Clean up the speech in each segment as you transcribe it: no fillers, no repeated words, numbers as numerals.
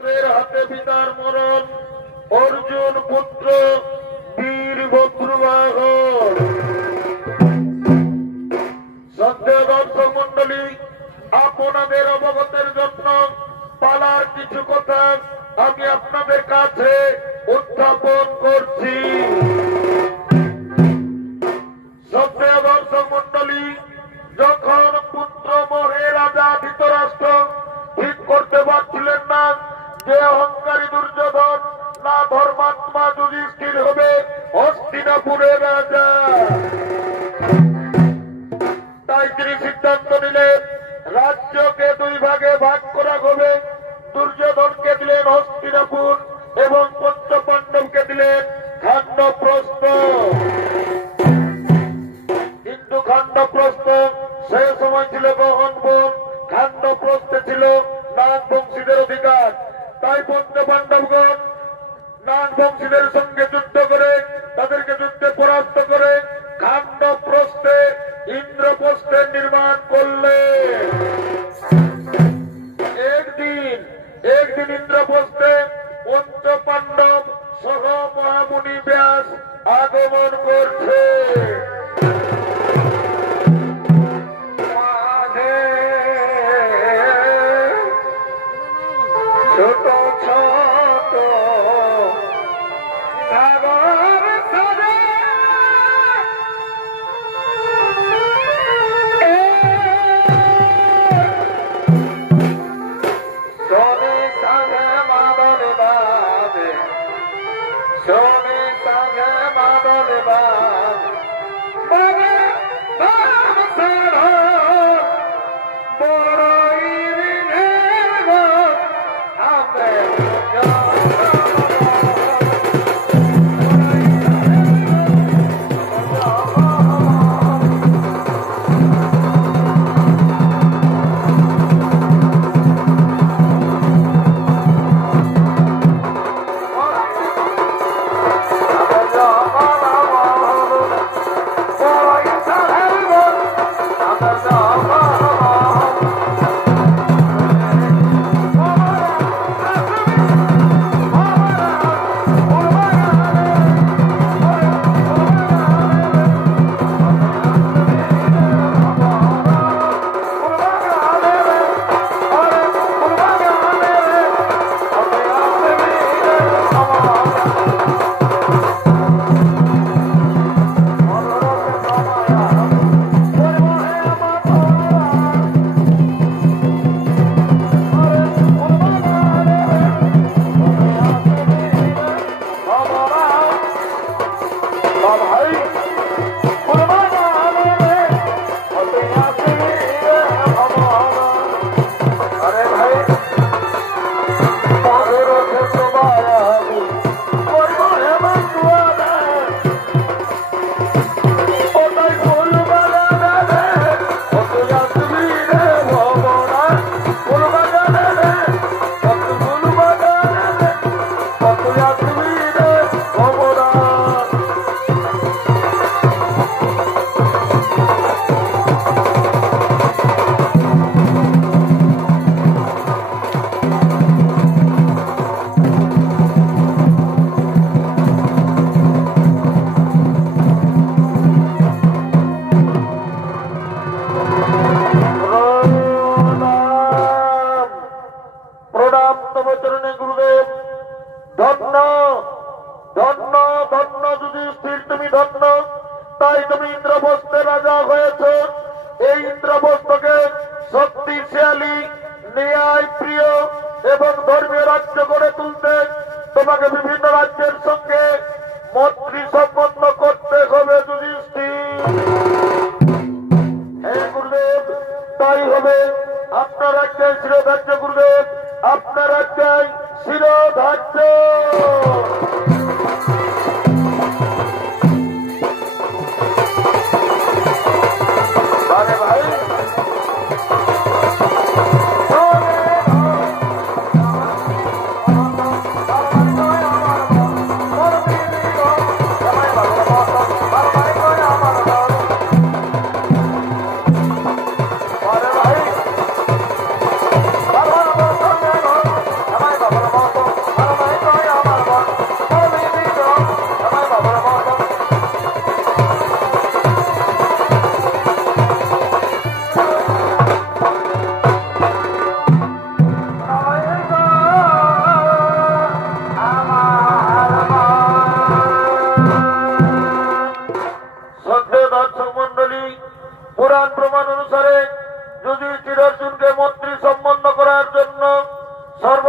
হাতে পিতার মরণ, অর্জুন পুত্র বীর বজ্রবাহ। শ্রদ্ধেয় দর্শক মন্ডলী, আপনাদের অবগতের জন্য পালার কিছু কথা আমি আপনাদের কাছে উত্থাপন করছি। শ্রদ্ধেয় দর্শক মন্ডলী, যখন পুত্র মোহে রাজা ধৃতরাষ্ট্র ঠিক করতে পারছিলেন না যে অহংকারী দুর্যোধন না ধর্মাত্মা যুধিষ্ঠির হবে হস্তিনাপুরের রাজা, তাই তিনি সিদ্ধান্ত নিলেন রাজ্যকে দুই ভাগে ভাগ করা হবে। দুর্যোধনকে দিলেন হস্তিনাপুর এবং পঞ্চ পাণ্ডবকে দিলেন খান্ডপ্রস্থ। কিন্তু খান্ডপ্রস্থ সে সময় ছিল গহন বন, খান্ডপ্রস্থে ছিল নাগ বংশীদের অধিকার। তাই পঞ্চ পাণ্ডবগণ নাগ বংশীদের সঙ্গে যুদ্ধ করে তাদেরকে যুদ্ধে পরাস্ত করে খান্ডপ্রস্থে ইন্দ্রপ্রস্থের নির্মাণ করলেন। একদিন ইন্দ্রপ্রস্থে পঞ্চ পাণ্ডব সহ মহামুনি ব্যাস আগমন করছে। ছোট ছোট সাগর সাজে সোনে সাজে মাদল বাজে, সোনে সাজে মাদল বাজে, বাজে বাম সারা বড়ই ঋণের গো আমরে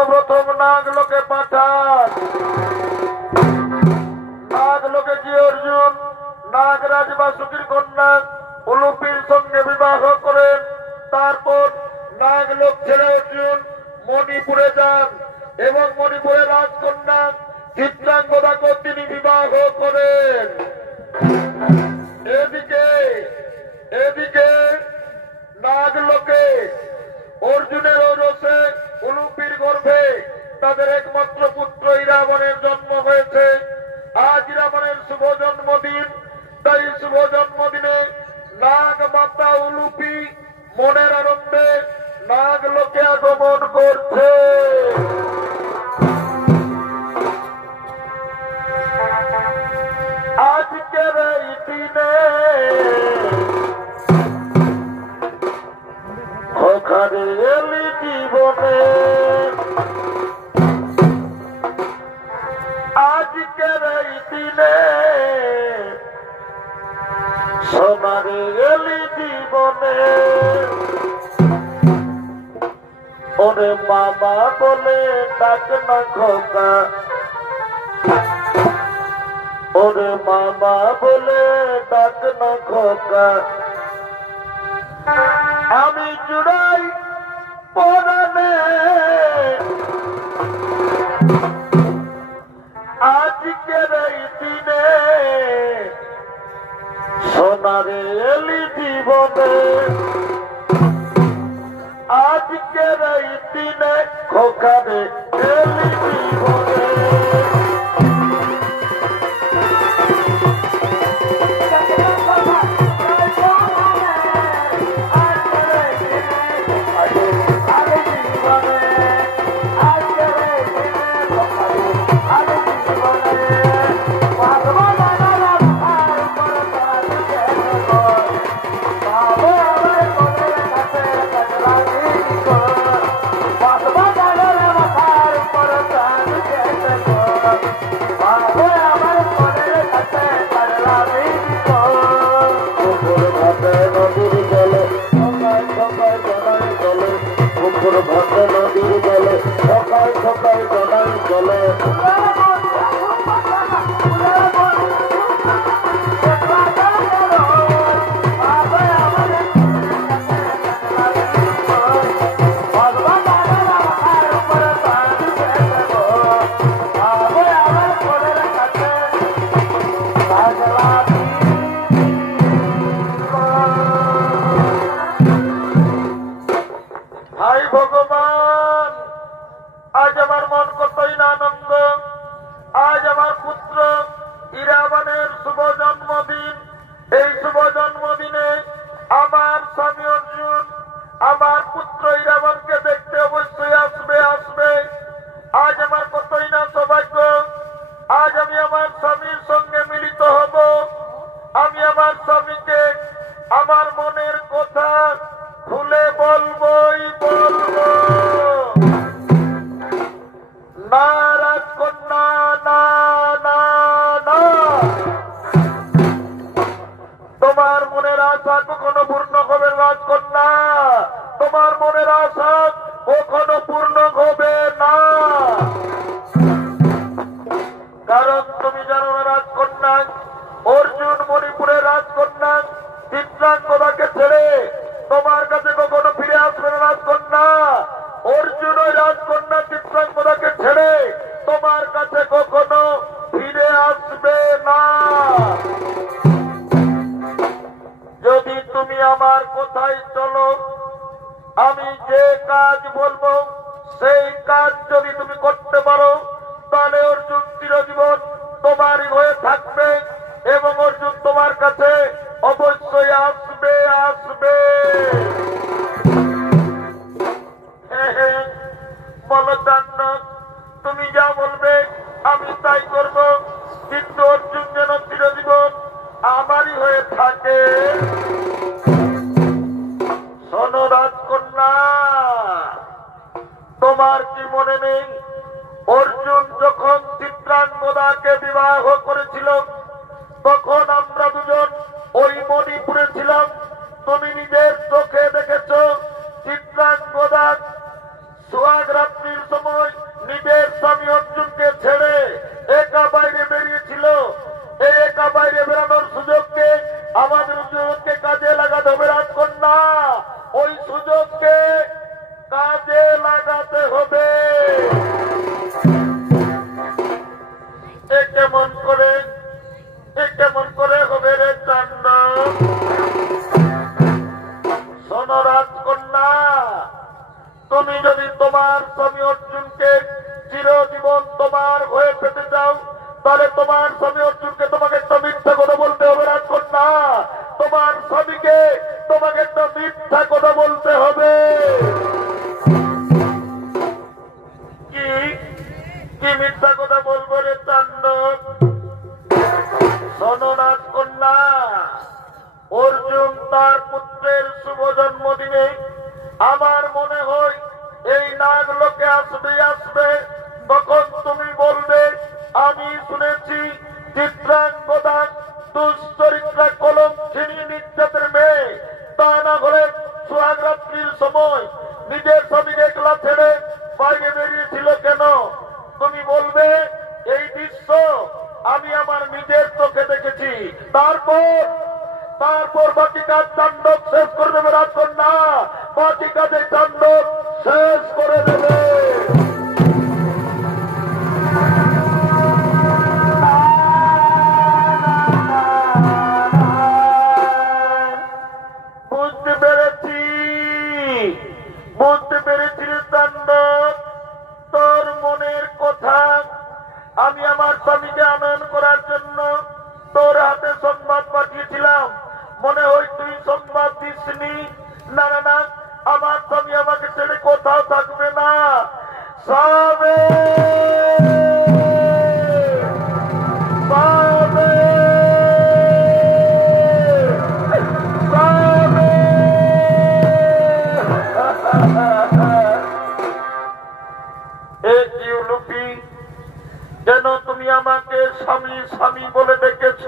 সর্বপ্রথম নাগলোকে পাঠান। নাগলোকে গিয়ে অর্জুন নাগরাজ বাসুকীর কন্যা উলুপির সঙ্গে বিবাহ করেন। তারপর নাগলোক ছেড়ে অর্জুন মণিপুরে যান এবং মণিপুরের রাজকন্যা চিত্রাঙ্গদাকে তিনি বিবাহ করেন। এদিকে নাগলোকে অর্জুনের ঔরসে উলুপির গর্ভে তাদের একমাত্র পুত্র ইরাবণের জন্ম হয়েছে। আজ ইরাবণের শুভ জন্মদিন। তাই শুভ জন্মদিনে নাগ মাতা উলুপি মনের আনন্দে নাগলোকে আগমন করছে। আজকের এই দিনে ওখানে এলি জীবনে, আজকের এই দিনে সোনারে এলি জীবনে। ওরে মামা বলে ডাক না খোকা, ওরে মামা বলে ডাক না খোকা। আমি জুড়াই পরানে আজকের এই দিনে সোনারে এলি জীবনে। আজকের এই দিনে খোকারে এলি জীবনে। নদীর জলে সকাল সকাল জলাই জলে ভগবান, আজ আমার মন কতই না আনন্দ। আজ আমার পুত্র ইরাবণের শুভ জন্মদিন। এই শুভ জন্মদিনে আমার স্বামী অর্জুন আমার পুত্র ইরাবণকে দেখতে অবশ্যই আসবে। আজ আমার কতই না সৌভাগ্য। আজ আমি আমার স্বামীর সঙ্গে মিলিত হব। আমি আমার স্বামীকে আমার মনের কথা খুলে বলবই বলবো। না রাজকন্যা, না না না, তোমার মনের আশা কখনো পূর্ণ হবে রাজকন্যা। তোমার মনের আশা কখনো পূর্ণ হবে না। কারণ তুমি জানো না রাজকন্যা, অর্জুন মণিপুরের রাজকন্যা চিত্রাঙ্গদাকে ছেড়ে তোমার কাছে কখনো ফিরে আসবে না রাজকন্যা। অর্জুন ওই রাজকন্যা চিত্রাঙ্গদাকে ছেড়ে তোমার কাছে কখনো ফিরে আসবে না। যদি তুমি আমার কথাই চলো, আমি যে কাজ বলবো সেই কাজ যদি তুমি করতে পারো, তাহলে অর্জুন চিরজীবন তোমারই হয়ে থাকবে এবং অর্জুন তোমার কাছে অবশ্যই আসবে। বলদান, তুমি যা বলবে আমি তাই করব, কিন্তু অর্জুন যেন চিরজীবন আমারই হয়ে থাকে। শোনো রাজকন্যা, তোমার কি মনে নেই অর্জুন যখন চিত্রাঙ্গদাকে বিবাহ করেছিল তখন আমরা দুজন ওই মণিপুরে ছিলাম। তুমি নিজের চোখে দেখেছ চিত্রাঙ্গদা সোহাগ রাত্রির সময় কি মিথ্যা কথা বলবো রে তাণ্ডব? শোনো রাজকন্যা, অর্জুন তার পুত্রের শুভ জন্মদিনে আমার মনে হয় এই নাগ লোকে আসবে, তখন তুমি বলবে আমি শুনেছি চিত্রাঙ্গদা দুশ্চরিত্রা কলঙ্কিনী নির্যাতের মেয়ে, তা না হলে সোহাগ রাত্রির সময় নিজের স্বামীকে একলা ছেড়ে বাইরে বেরিয়েছিল কেন? তুমি বলবে এই দৃশ্য আমি আমার নিজের চোখে দেখেছি। তারপর বাকি কাজ তাণ্ডব শেষ করে দেবে রাজকন্যা, বাকি কাজে তাণ্ডব শেষ করে দেবে। বুঝতে পেরেছি তাণ্ডব, তোর মনের কথা। আমি আমার স্বামীকে আনয়ন করার জন্য তোর হাতে সংবাদ পাঠিয়েছিলাম, মনে হয় তুই সংবাদ দিসনি। না না না, আমার স্বামী আমাকে ছেড়ে কোথাও থাকবে না। স্বামী যেন তুমি আমাকে স্বামী স্বামী বলে ডেকেছ।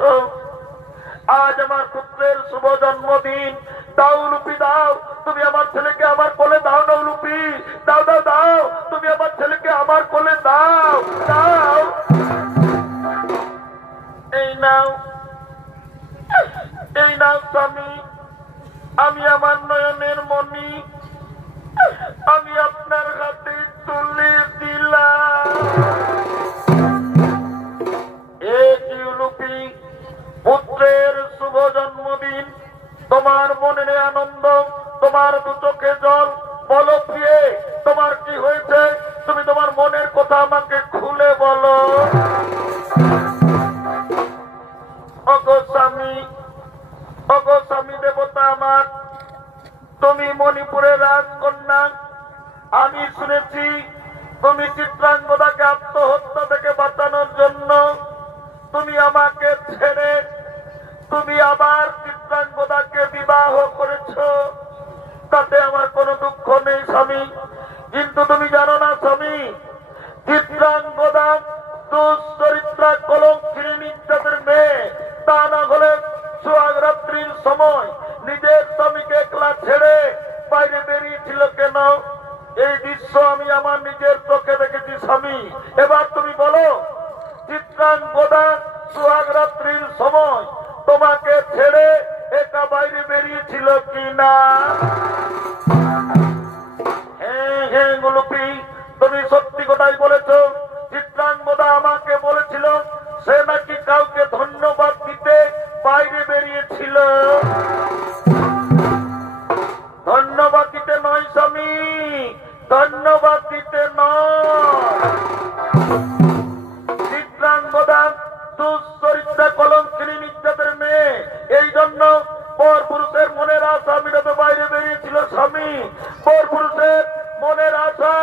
আজ আমার পুত্রের শুভ জন্মদিন, দাও লুপি দাও, তুমি আমার ছেলেকে আমার কোলে দাও না লুপি, দাও দাও দাও, তুমি আমার ছেলেকে আমার কোলে দাও দাও। এই নাও স্বামী, আমি আমার নয়নের মণি আমি আপনার হাতে তুলে দিলাম। পুত্রের শুভ জন্মদিন, তোমার মনে নেই আনন্দ, তোমার দু চোখে জল। বলো প্রিয়ে, তোমার কি হয়েছে? তুমি তোমার মনের কথা আমাকে খুলে বলো। ওগো স্বামী দেবতা আমার, তুমি মণিপুরের রাজকন্যা। আমি শুনেছি তুমি চিত্রাঙ্গদাকে আত্মহত্যা থেকে বাঁচানোর জন্য তুমি আমাকে ছেড়ে তুমি আবার চিত্রাঙ্গদাকে বিবাহ করেছ। তাতে আমার কোনো দুঃখ নেই স্বামী, কিন্তু তুমি জানো না স্বামী, চিত্রাঙ্গদা দুশ্চরিত্রা কলঙ্কিনী নির্যাতের মেয়ে, তা না হলে সোহাগ রাত্রির সময় নিজের স্বামীকে একলা ছেড়ে বাইরে বেরিয়েছিল কেন? এই দৃশ্য আমি আমার নিজের চোখে দেখেছি স্বামী। এবার তুমি বলো, চিত্রাঙ্গদা সোহাগ রাত্রির সময় তোমাকে ছেড়ে একা বাইরে বেরিয়েছিল কিনা? হ্যাঁ গোলপি, তুমি সত্যি কথাই বলেছ। চিত্রাঙ্গদা আমাকে বলেছিল সে নাকি কাউকে ধন্যবাদ দিতে বাইরে বেরিয়েছিল। ধন্যবাদ দিতে নয় স্বামী, ধন্যবাদ দিতে নয়। চিত্রাঙ্গদা দুশ্চরিত্রা কলঙ্কিনী নির্যাতের মেয়ে, এই জন্য পর পুরুষের মনের আশা মিটাতে বাইরে বেরিয়েছিল স্বামী। পর পুরুষের মনের আশা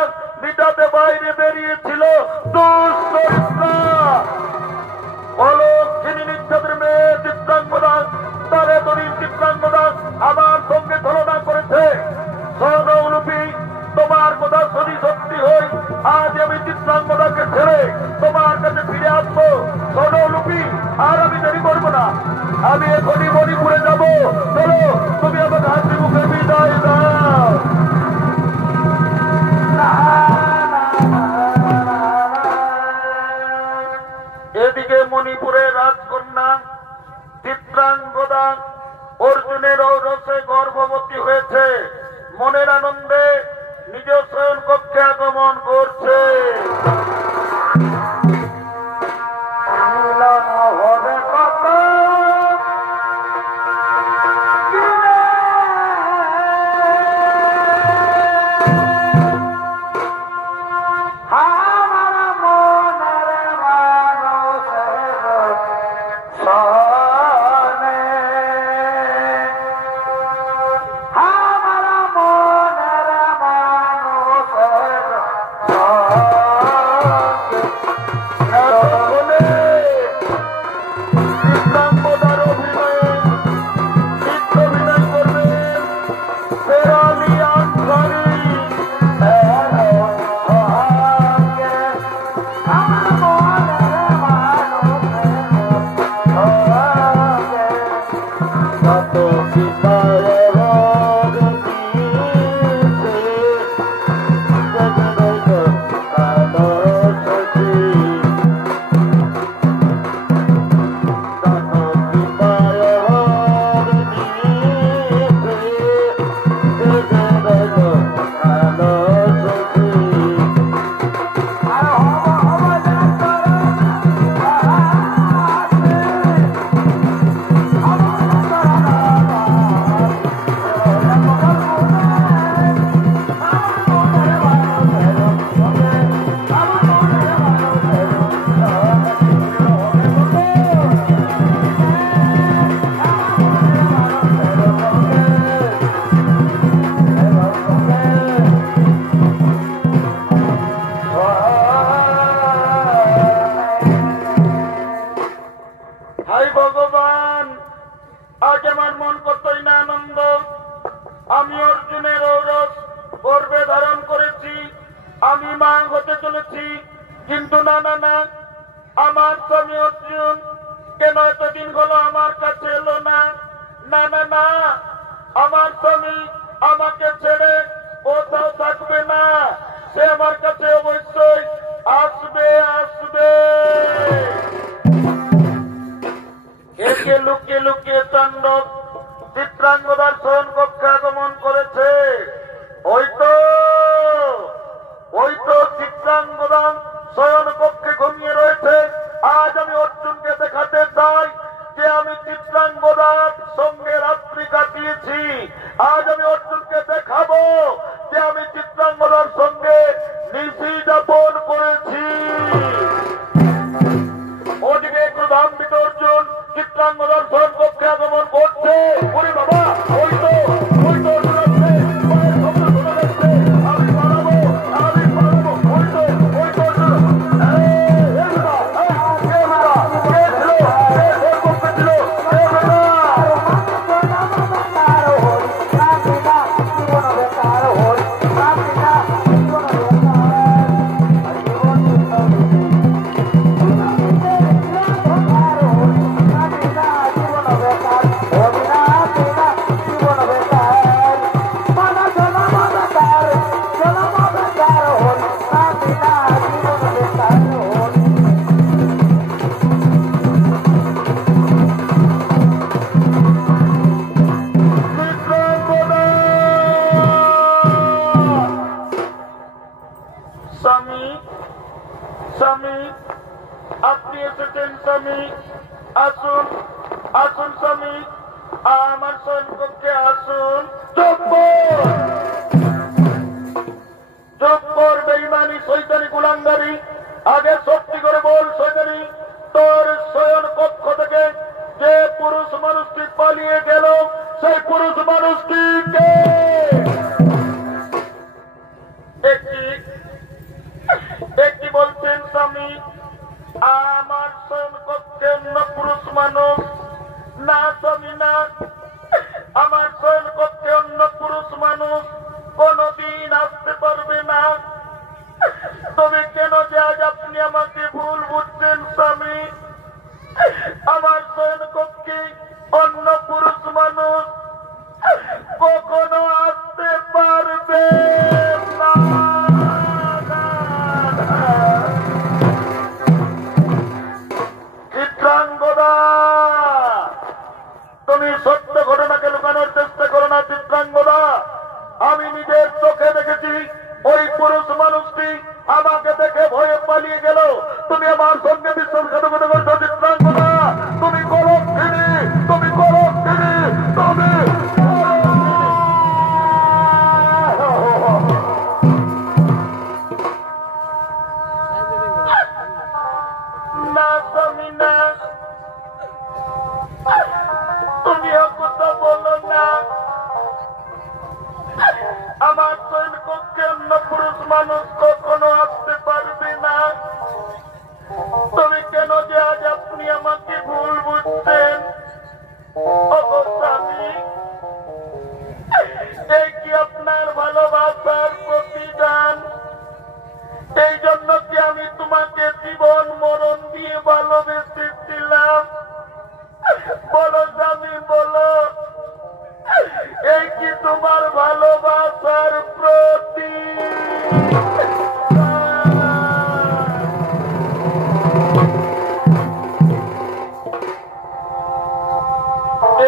মিটাতে বাইরে বেরিয়েছিল দুশ্চরিত্রা কলঙ্কিনী নির্যাতের মেয়ে চিত্রাঙ্গদা। তার এতদিন চিত্রাঙ্গদা আমার সঙ্গে তুলনা করেছে। সৌরূপী, তোমার কথা যদি সত্যি হই, আজ আমি চিত্রাঙ্গদাকে ছেড়ে তোমার কাছে ফিরে আসবো। সৌরূপী, আর আমি দেরি করবো না, আমি এখনই মণিপুরে যাবো। চলো, তুমি আমাকে হাসি মুখে বিদায় দাও। এদিকে মণিপুরের রাজকন্যা চিত্রাঙ্গদা অর্জুনের ঔরসে গর্ভবতী হয়েছে। মনের আনন্দে নিজ শয়ন কক্ষে আগমন করছে। কিন্তু না না না, আমার স্বামী অর্জুন কেন এতদিন হলো আমার কাছে এলো না? না না না, আমার স্বামী আমাকে ছেড়ে কোথাও থাকবে না, সে আমার কাছে অবশ্যই আসবে আসবে। একে লুকিয়ে লুকিয়ে তাণ্ডব চিত্রাঙ্গদার শয়ন কক্ষে আগমন করেছে। ওই তো চিত্রাঙ্গদা শয়ন কক্ষে ঘুমিয়ে রয়েছে। আজ আমি অর্জুনকে দেখাতে চাই যে আমি চিত্রাঙ্গদার সঙ্গে রাত্রি কাটিয়েছি। আজ আমি অর্জুনকে দেখাবো যে আমি চিত্রাঙ্গদার সঙ্গে নিশি যাপন করেছি। ওদিকে ক্রোধান্বিত অর্জুন চিত্রাঙ্গদার শয়ন কক্ষে আগমন করছে। ওরে বাবা, ওই তো অর্জুন আসছে, পায়ের শব্দ শোনা যাচ্ছে। আমি পালাবো, ওই তো অর্জুন। স্বামী, আপনি এসেছেন স্বামী, আসুন আসুন স্বামী, আমার শয়ন কক্ষে আসুন। চুপ কর বেঈমানি শয়তানি কুলাঙ্গারি, আগে সত্যি করে বল শয়তানি, তোর শয়ন কক্ষ থেকে যে পুরুষ মানুষটি পালিয়ে গেল সেই পুরুষ মানুষটি কে? ব্যক্তি বলছেন স্বামী, আমার শয়ন কক্ষে অন্য পুরুষ মানুষ না স্বামী না, আমার শয়ন কক্ষে অন্য পুরুষ মানুষ কোনদিন আসতে পারবে না। তবে কেন যে আজ আপনি আমাকে ভুল বুঝছেন স্বামী? আমার শয়ন কক্ষে অন্য পুরুষ মানুষ কখনো আসতে পারবে না। চিত্রাঙ্গদা, তুমি সত্য ঘটনাকে লুকানোর চেষ্টা করো না চিত্রাঙ্গদা। আমি নিজের চোখে দেখেছি ওই পুরুষ মানুষটি আমাকে দেখে ভয়ে পালিয়ে গেল। তুমি আমার সঙ্গে বিশ্বাসঘাতকতা করছো চিত্রাঙ্গদা। তুমি কলঙ্কিনী, তুমি কলঙ্কিনী, তুমি না স্বামী না, তুমি কথা বলো না। আমার শয়ন কক্ষে অন্য পুরুষ মানুষ কখনো আসতে পারবে না। তবে কেন যে আজ আপনি আমাকে ভুল বুঝছেন? স্বামী, এই কি আপনার ভালোবাসার প্রতিদান? এই জন্য কি আমি তোমাকে জীবন মরণ দিয়ে ভালোবেসেছিলাম? বলো স্বামী বলো, এই কি তোমার ভালোবাসার প্রতি?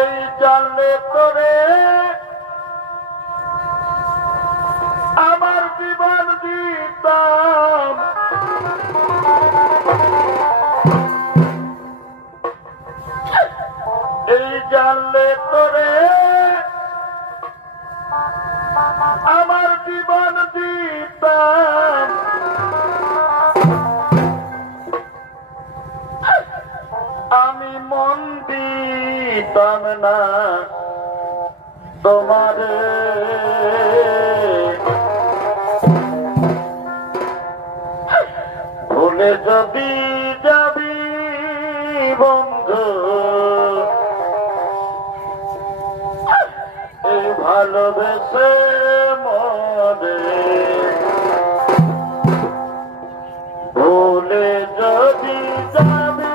এই জানলে তোরে আমার জীবন দিতাম, এই জানলে তোরে আমার জীবন দিতাম। আমি মন দিতাম না তোমারে, ভুলে যদি যাবি বন্ধু এই ভালোবেসে মরে। ভুলে যদি যাবি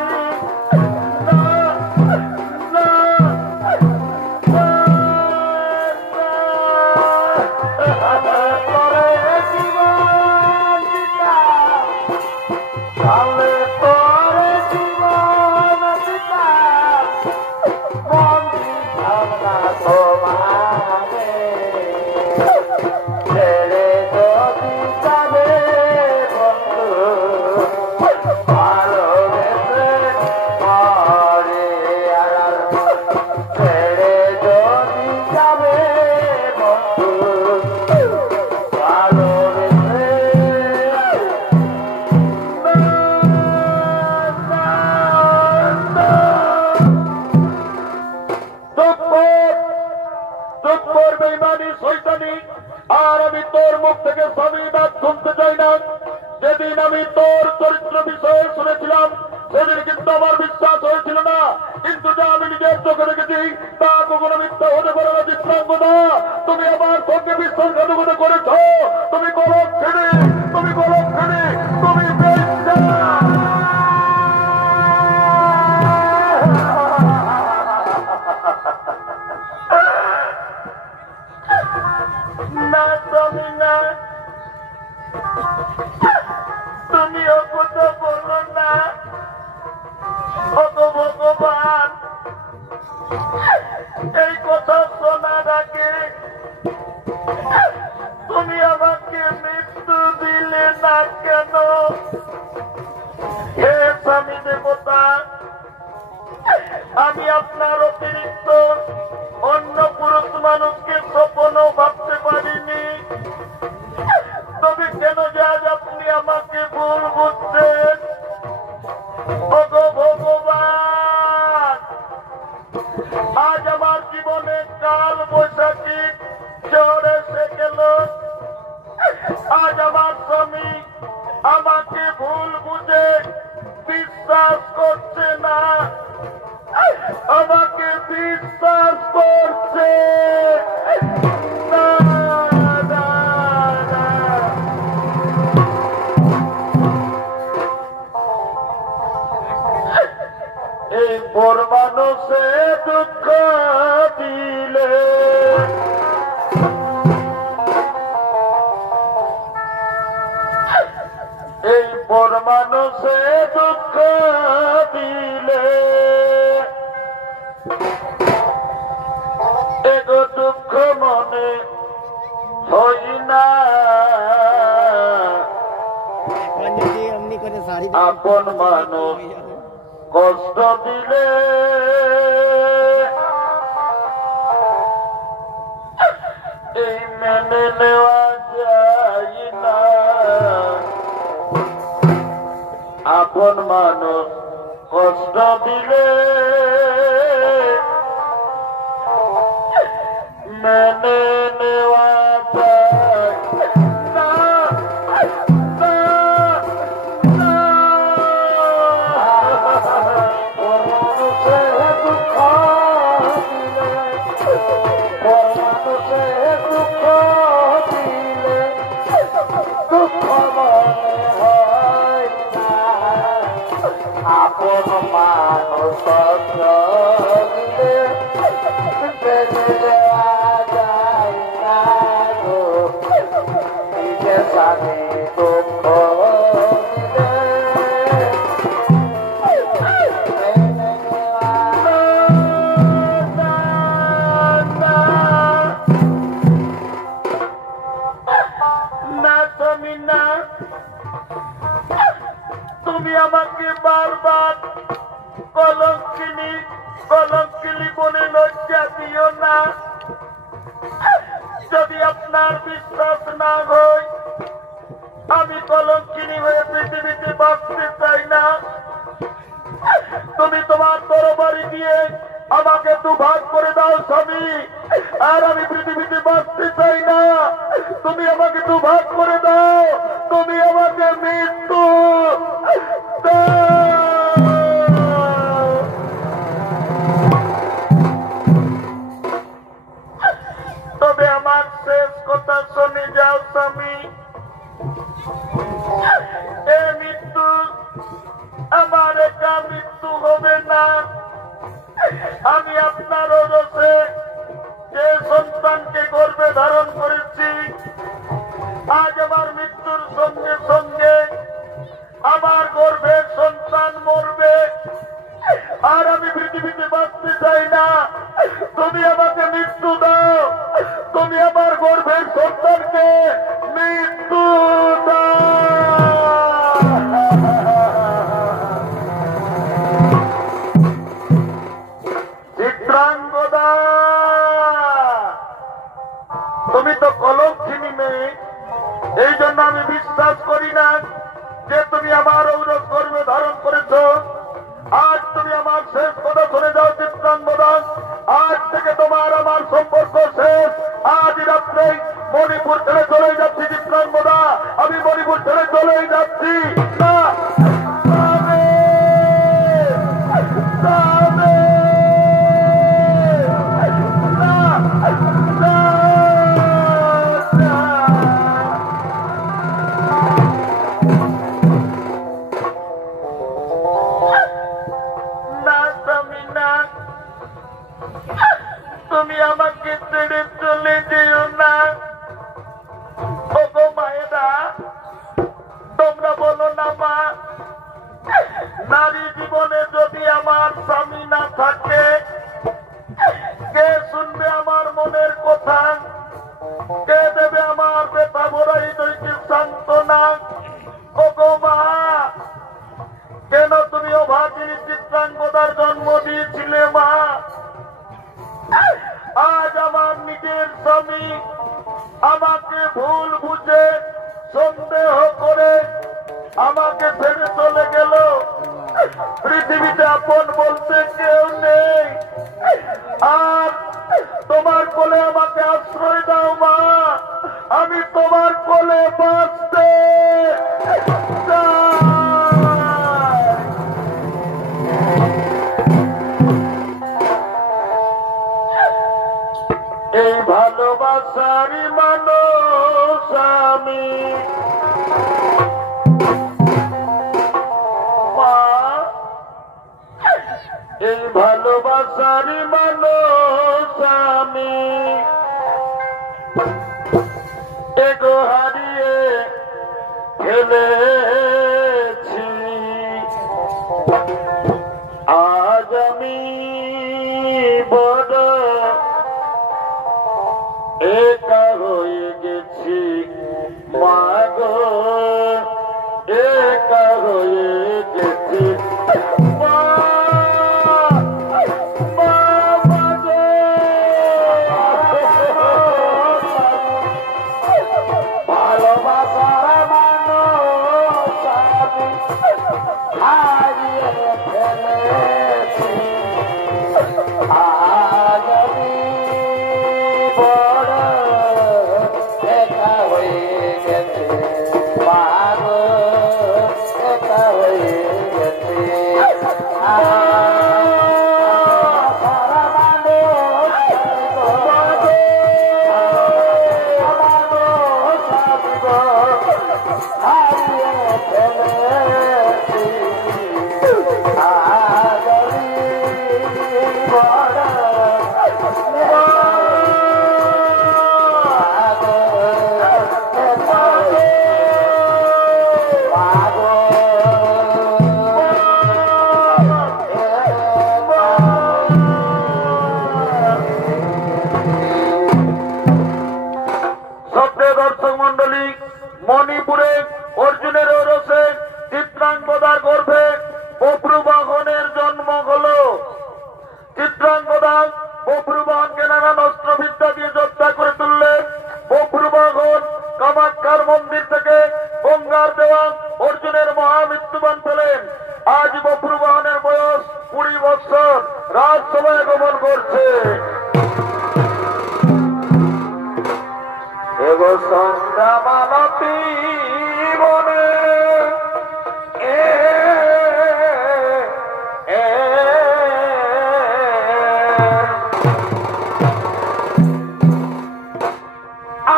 আর আমি তোর মুখ থেকে স্বামীনাথ শুনতে চাই না। যেদিন আমি তোর চরিত্র বিষয়ে শুনেছিলাম সেদিন কিন্তু আমার বিশ্বাস হয়েছিল না, কিন্তু যা আমি নিজের চোখে দেখেছি তা কখনো মিথ্যা হতে পারে না। চিত্রাঙ্গদা, তুমি আমার সঙ্গে বিশ্বাসঘাতকতা করেছ, তুমি গলক ছেড়ে, তুমি গলক ছেড়ে, তুমি না তুমি না, তুমি ও কথা বলো না। ভগবান, এই কথা শোনার আগে তুমি আমাকে মৃত্যু দিলে না কেন? হে স্বামী দেবতা, আমি আপনার অতিরিক্ত অন্য পুরুষ মানুষকে স্বপ্নও ভাবতে পারিনি। তবে কেন যে আজ আপনি আমাকে ভুল বুঝছেন? ভগবান, আজ আমার জীবনে কাল বৈশাখী ঝড় এসে গেল। আজ আমার স্বামী আমাকে ভুল বুঝে বিশ্বাস করছে না, আমাকে বিশ্বাস করছে না। এই পর মানুষে দুঃখ দিলে, এই পর মানুষে দুঃখ দিলে, এগো দুঃখ মনে হই না। আপন মানুষ কষ্ট দিলে, এই মেনে নেওয়া যায় না। আপন মানুষ কষ্ট দিলে মেনে নেওয়া যায় না। আপন মানুষ দিলে বেঁধে দেওয়া যায় না গো, নিজের স্বামী দুঃখ দিলে না। তুমি না, তুমি আমাকে বারবার কলঙ্কিনী কলঙ্কিনী বলে লজ্জা দিও না। যদি আপনার বিশ্বাস না হয়, আমি কলঙ্কিনী হয়ে পৃথিবীতে বাঁচতে চাই না। তুমি তোমার তরবারি দিয়ে আমাকে দুভাগ করে দাও স্বামী, আর আমি পৃথিবীতে বাঁচতে চাই না। তুমি আমাকে দুভাগ করে দাও, তুমি আমাকে মৃত্যু তবে আমার শেষ কথা শুনে যাও স্বামী। গর্ভের সন্তান মরবে, আর আমি পৃথিবীতে বাঁচতে চাই না। তুমি আমাকে মৃত্যু দাও, তুমি আমার গর্ভের সন্তানকে মৃত্যু দাও। চিত্রাঙ্গদা, তুমি তো কলঙ্কিনী মেয়ে, এই জন্য আমি বিশ্বাস করি না যে তুমি আমার ঔরস গর্ভে ধারণ করেছ। আজ তুমি আমার শেষ কথা শুনে যাও চিত্রাঙ্গদা, আজ থেকে তোমার আমার সম্পর্ক শেষ। আজ রাত্রে মণিপুর ছেড়ে চলে যাচ্ছি চিত্রাঙ্গদা, আমি মণিপুর ছেড়ে চলেই যাচ্ছি। না, তুমি আমাকে ছেড়ে চলে যেও না। ওগো মায়েরা, তোমরা বলো না মা, নারী জীবনে যদি আমার স্বামী না থাকে, কে শুনবে আমার মনের কথা, কে দেবে আমার ব্যথা ভরা হৃদয়কে সান্ত্বনা? ওগো মা, কেন তুমি অভাগিনী চিত্রাঙ্গদার জন্ম দিয়েছিলে মা? আজ আমার নিজের স্বামী আমাকে ভুল বুঝে সন্দেহ করে আমাকে ছেড়ে চলে গেল। পৃথিবীতে আপন বলতে কেউ নেই, আর তোমার কোলে আমাকে আশ্রয় দাও মা, আমি তোমার কোলে বাঁচতে চাই। এই ভালোবাসারই মানুষ আমি মা, এই ভালোবাসারই মানুষ আমি এগো হারিয়ে ফেলেছি। আজ আমি বড় একা হয়ে গেছি মাগো, একা হয়ে গেছি মা। ভালোবাসার মানুষ আমি হারিয়ে ফেলেছি। আজ আমি বড় একা হয়ে গেছি মাগো, একা হয়ে গেছি। মণিপুরে অর্জুনের ওরসে চিত্রাঙ্গদার গর্ভে বপ্রবাহনের জন্ম হল। চিত্রাঙ্গদা বপ্রবাহনকে নানান অস্ত্রবিদ্যা দিয়ে যোদ্ধা করে তুললেন। বপ্রবাহন কামাখ্যার মন্দির থেকে গঙ্গার দেওয়ান অর্জুনের মহামৃত্যুবান পেলেন। আজ বপ্রবাহনের বয়স 20 বছর, রাজসভায় গমন করছে। এগো সন্ধ্যা মালতী বনে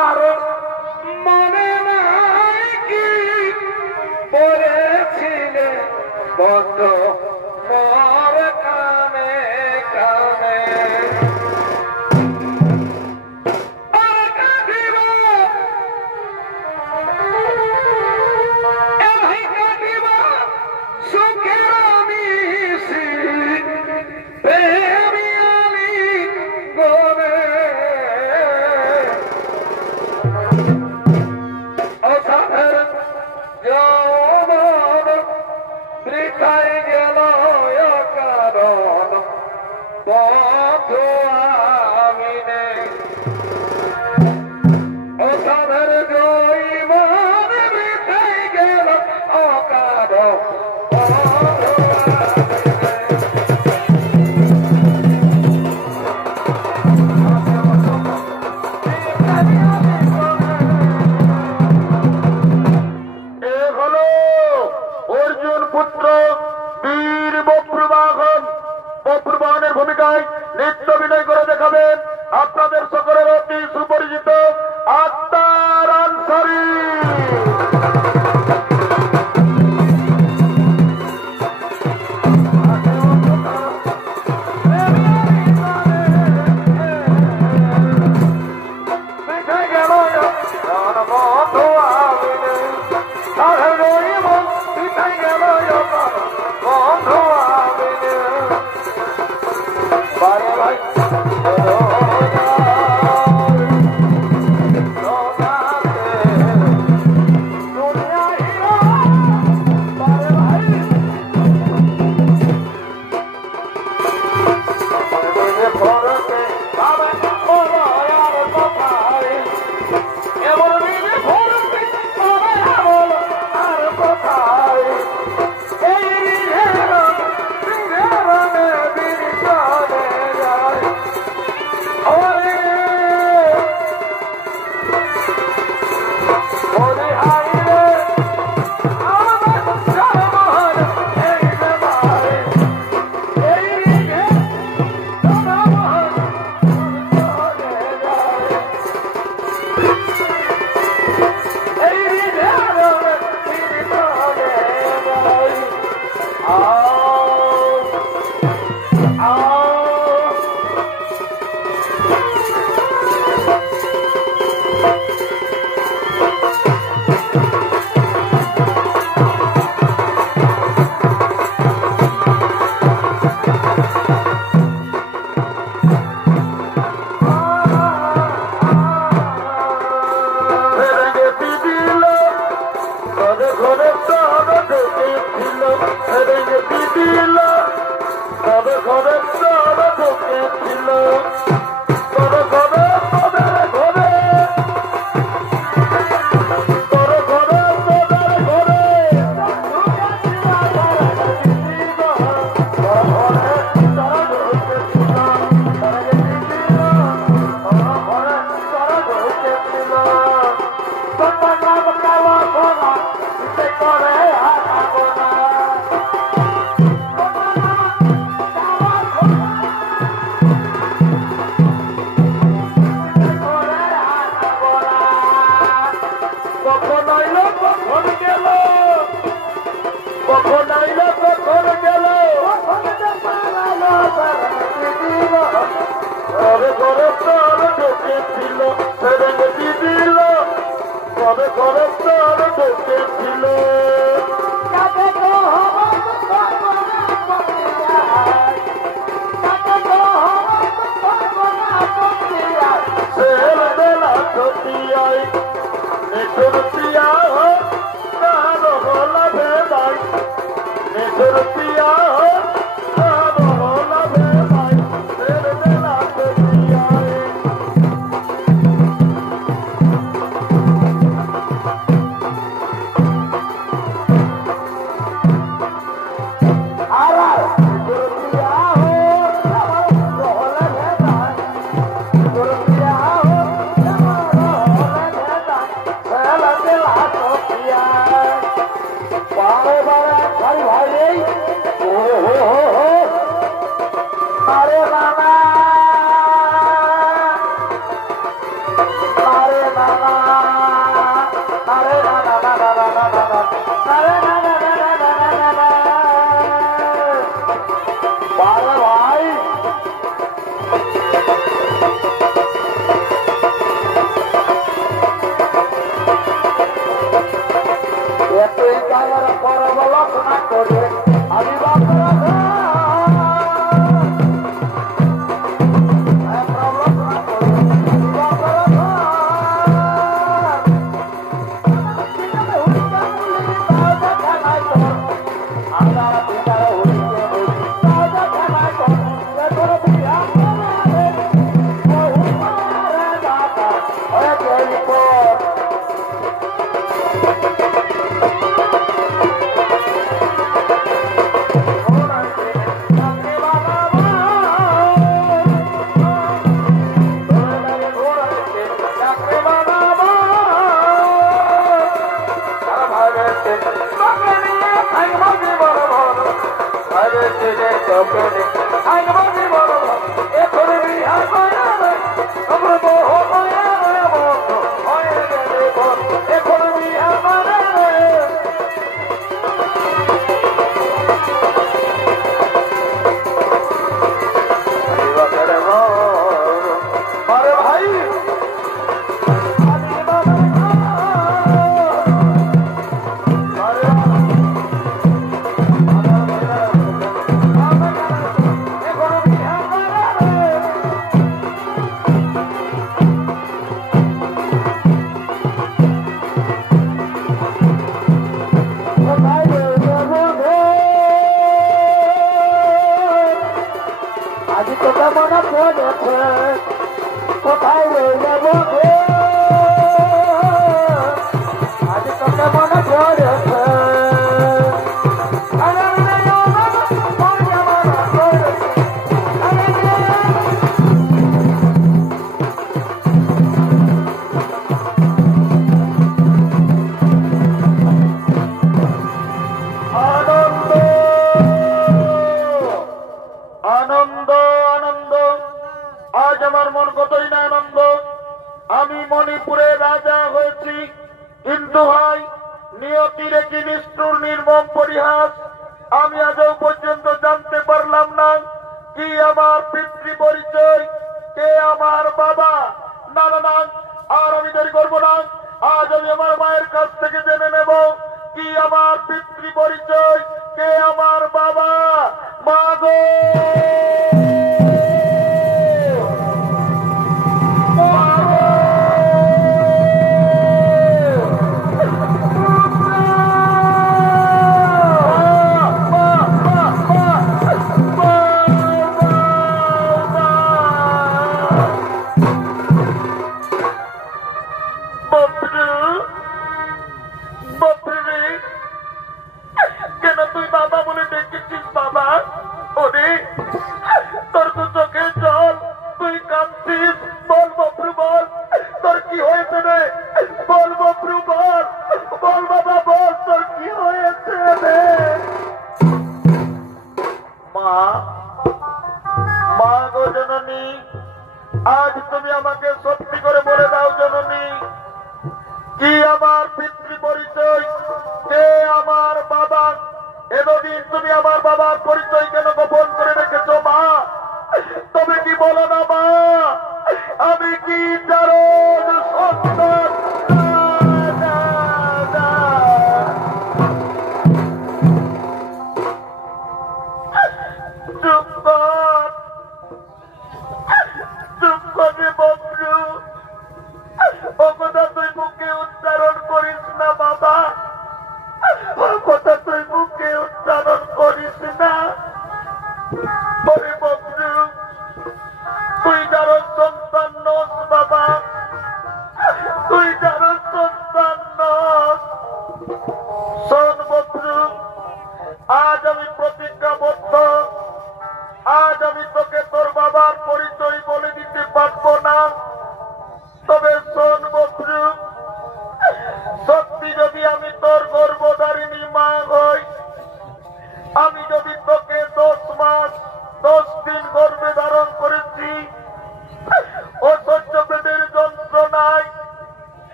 আর মনে নাই কি বলেছিলে বন্ধ মোর কানে কানে। ভূমিকায় নৃত্য অভিনয় করে দেখাবেন আপনাদের সকলের অতি সুপরিচিত আক্তার আনসারী।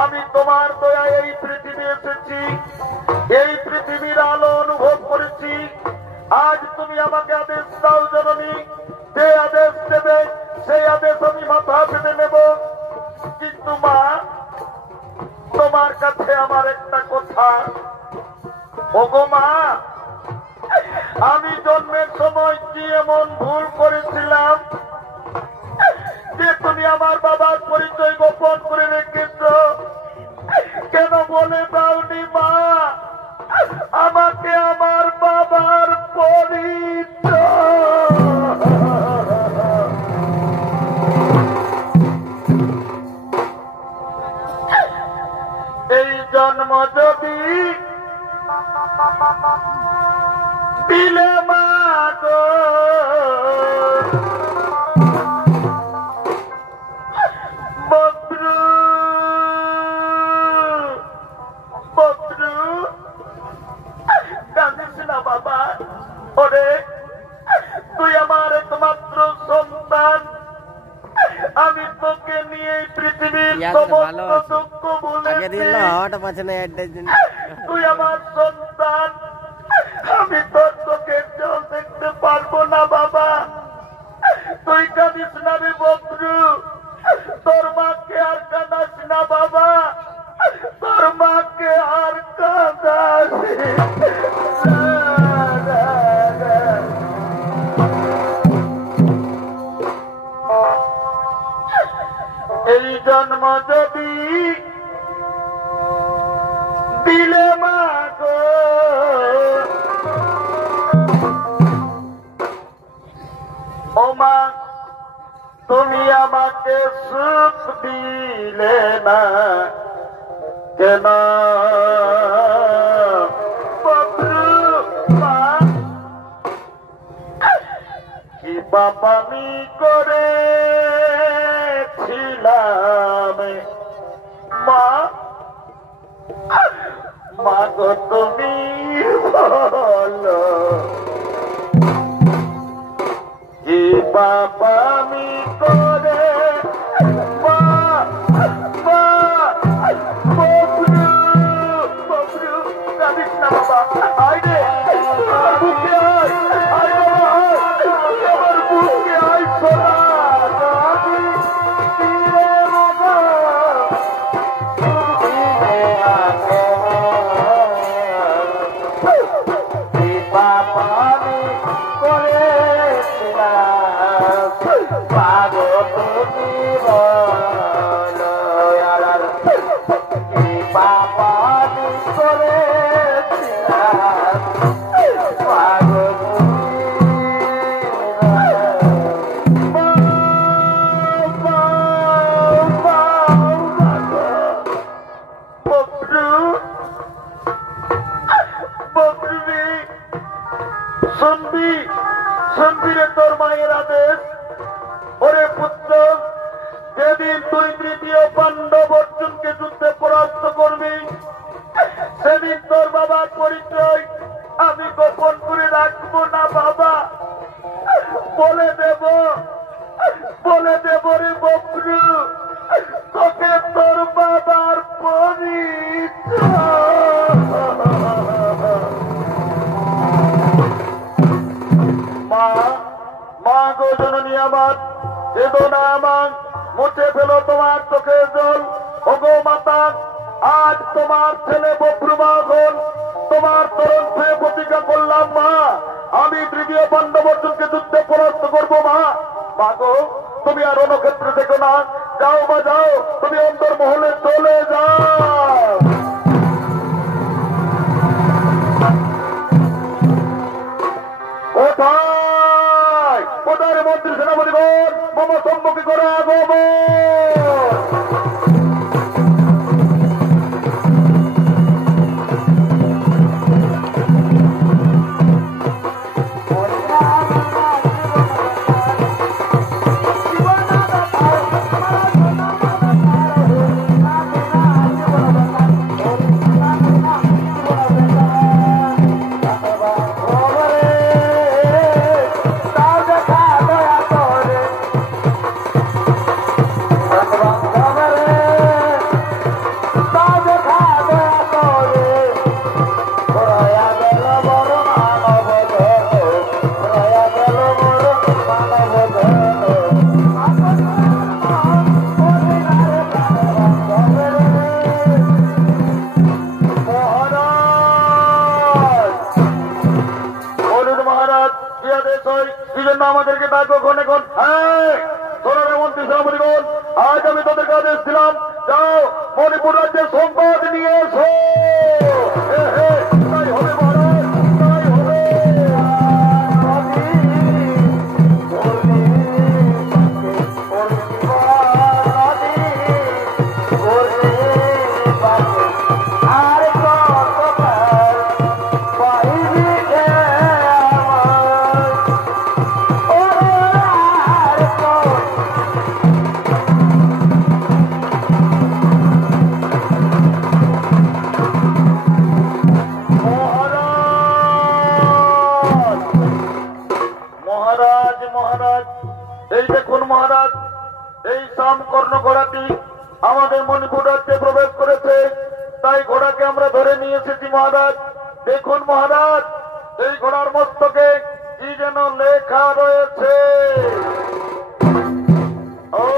আমি তোমার দয়ায় এই পৃথিবী এসেছি, এই পৃথিবীর আলো অনুভব করেছি। আজ তুমি আমাকে আদেশ দাও জননী, যে আদেশ দেবে সেই আদেশ আমি মাথা পেতে নেব। কিন্তু মা, তোমার কাছে আমার একটা কথা। ওগো মা, আমি জন্মের সময় কি এমন ভুল করেছিলাম যে তুমি আমার বাবার পরিচয় গোপন করে রেখেছ? কেন বলে দাওনি মা আমাকে আমার বাবার পরিচয়? এই জন্ম যদি দিলে মা গো, বদ্রু বদ্রু কাঁদিস না বাবা। ওরে, তুই আমার একমাত্র সন্তান। আমি তোকে নিয়ে পৃথিবীর সমস্ত দুঃখ ভুলেছি। তুই আমার সন্তান, আমি তোর চোখের জল দেখতে পারবো না বাবা। তুই কাঁদিস না রে বন্ধু, তোর মাকে আর কাঁদাস না বাবা, তোর মাকে আর কাঁদাস। এই জন্ম যদি দিলে মা গো, ও মা, তুমি আমাকে সুখ দিলে না কেন? মা, কি পাপ আমি করেছিলাম মা? মা গো তুমি বলো, কি পাপ আমি করে? মা, মা, ববলু, ববলু, কাঁদিস না বাবা। আয় রে, বুকে আয়, আয় বাবা, আয়, আমার বুকে আয় সোনা। শুনবি রে তোর মায়ের আদেশ। ওরে পুত্র, যেদিন তুই তৃতীয় পাণ্ডব অর্জুনকে যুদ্ধে পরাস্ত করবি, সেদিন তোর বাবার পরিচয় আমি গোপন করে রাখবো না বাবা। বলে দেব রে ববলু, তোকে তোর বাবার পরিচয়। মা গো জননী আমার, বেদনা আমার, মুছে ফেলো তোমার চোখের জল। ওগো মাতা, আজ তোমার ছেলে ববলু মাখন তোমার চরণ ছুঁয়ে প্রতিজ্ঞা করলাম মা, আমি তৃতীয় পাণ্ডব অর্জুনকে যুদ্ধে পরাস্ত করবো মা। মা গো, তুমি আর রণক্ষেত্রে থেকো না, যাও বা যাও, তুমি অন্তর্মহলে চলে যাও। কোথায় কোথায় মন্ত্রী সেনাপতিগণ, মম সম্মুখী করা আগমন। Oh, মণিপুর রাজ্যের সংবাদ নিয়ে এসো। তাই হবে মহারাজ, তাই হবে। এই দেখুন মহারাজ, এই সামকর্ণ ঘোড়াটি আমাদের মণিপুর রাজ্যে প্রবেশ করেছে, তাই ঘোড়াকে আমরা ধরে নিয়ে এসেছি মহারাজ। দেখুন মহারাজ, এই ঘোড়ার মস্তকে কি যেন লেখা রয়েছে। ও,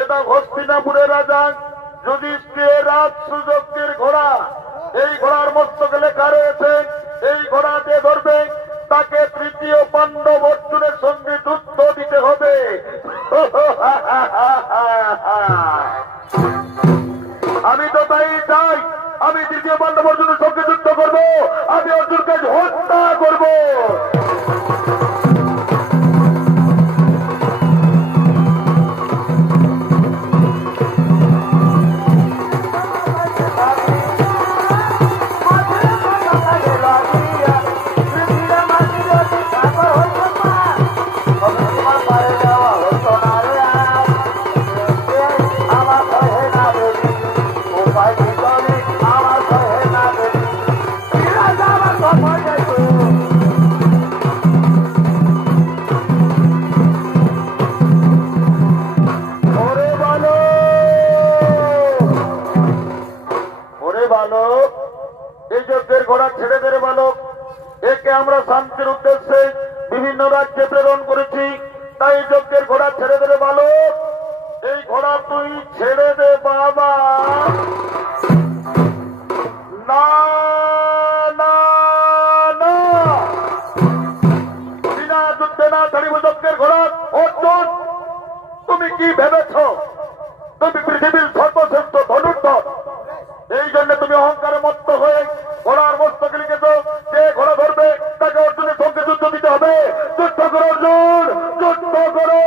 এটা হস্তিনাপুরের রাজা যুধিষ্ঠিরের রাজ সুযোগের ঘোড়া। এই ঘোড়ার মস্তকে লেখা রয়েছে, এই ঘোড়া যে ধরবে তাকে তৃতীয় পাণ্ডব অর্জুনের সঙ্গে যুদ্ধ দিতে হবে। আমি তো তাই চাই, আমি তৃতীয় পাণ্ডব অর্জুনের সঙ্গে যুদ্ধ করব, আমি অর্জুনকে হত্যা করব। এই যজ্ঞের ঘোড়া ছেড়ে দে বালক, একে আমরা শান্তির উদ্দেশ্যে বিভিন্ন রাজ্যে প্রেরণ করেছি, তাই যজ্ঞের ঘোড়া ছেড়ে দে বালক। এই ঘোড়া তুই ছেড়ে দে বাবা। না না না, বিনা যুদ্ধে না ছাড়িব যজ্ঞের ঘোড়া। অর্জুন, তুমি কি ভেবেছ তুমি পৃথিবীর সর্বশ্রেষ্ঠ ধনুর্ধর? এই জন্য তুমি অহংকারে মত্ত হয়ে ঘোড়ার মস্তকে লিখেছ যে ঘোড়া ধরবে তাকে অর্জুনের সঙ্গে যুদ্ধ দিতে হবে। যুদ্ধ করো অর্জুন, যুদ্ধ করো।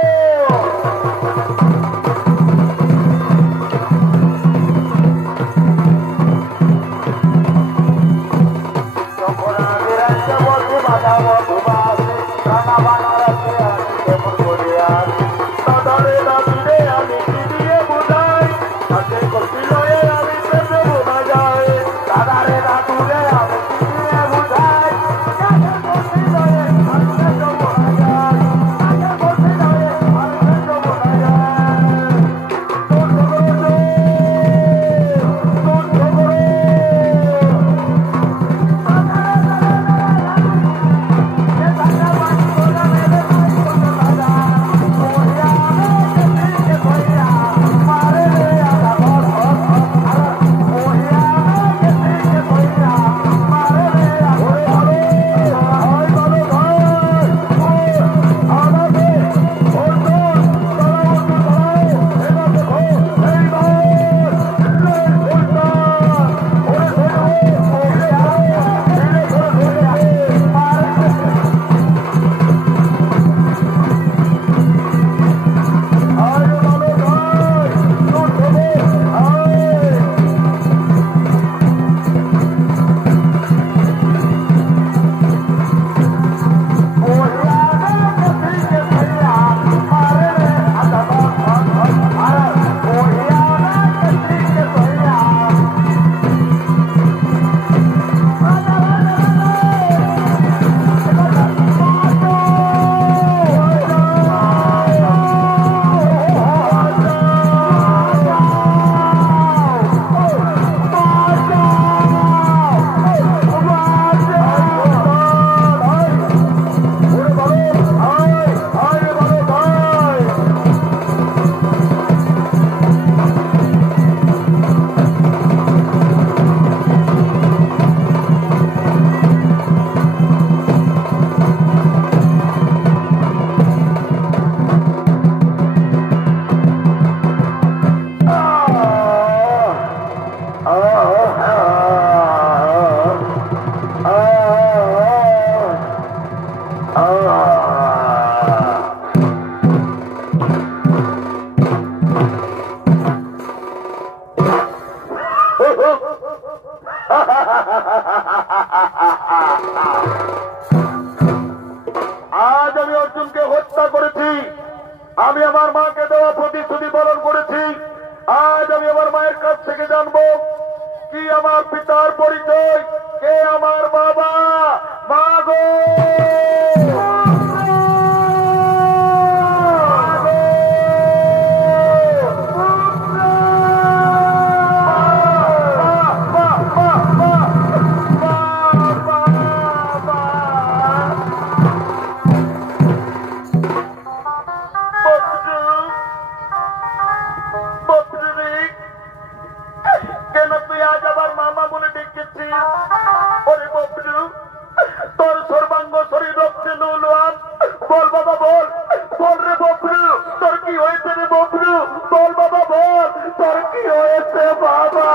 গেছে বাবা।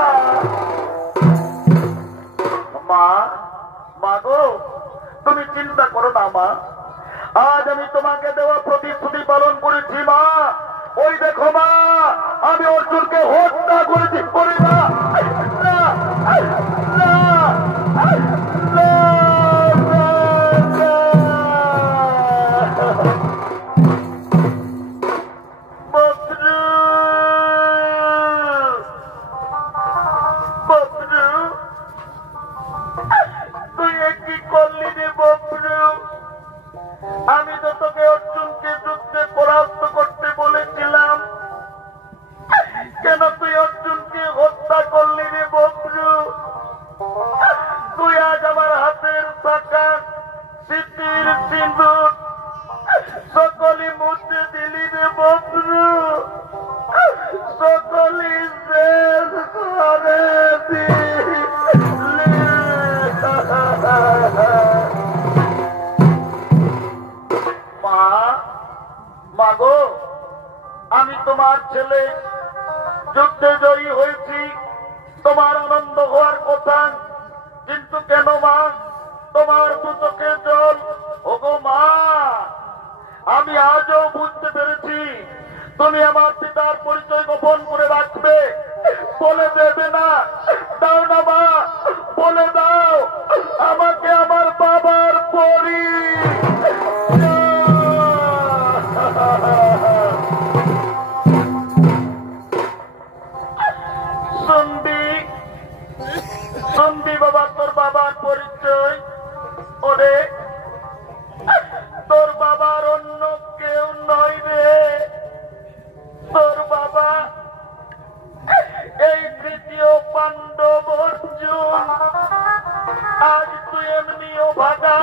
মা, মা গো, তুমি চিন্তা করো না মা, আজ আমি তোমাকে দেওয়া প্রতিশ্রুতি পালন করেছি মা। ওই দেখো মা, আমি অর্জুনকে হত্যা করেছি। করি না, না, না, না, তুই কি করলি রে ববরু? আমি তো তোকে অর্জুনকে যুদ্ধে পরাস্ত করতে বলেছিলাম, কেন তুই অর্জুনকে হত্যা করলি রে ববরু? তুই আজ আমার হাতের শাখা স্মৃতির সিঁদুর সকলি মুছে দিলি রে ববরু, সকলি শেষ করে দিলি। মা, মাগো, আমি তোমার ছেলে, যুদ্ধে জয়ী হয়েছি, তোমার আনন্দ হওয়ার কথা, কিন্তু কেন মা তোমার দু চোখে জল? ওগো মা, আমি আজও বুঝতে পেরেছি তুমি আমার পিতার পরিচয় গোপন করে রাখবে, বলে দেবে না। দাও না মা, বলে দাও আমাকে আমার বাবার পরি। শুনবি বাবা তোর বাবার পরিচয়? ওরে, তোর বাবার অন্য কেউ নয় রে, তোর বাবা এই তৃতীয় পাণ্ডব অর্জুন। আজ তুই এমনিও ভাগা,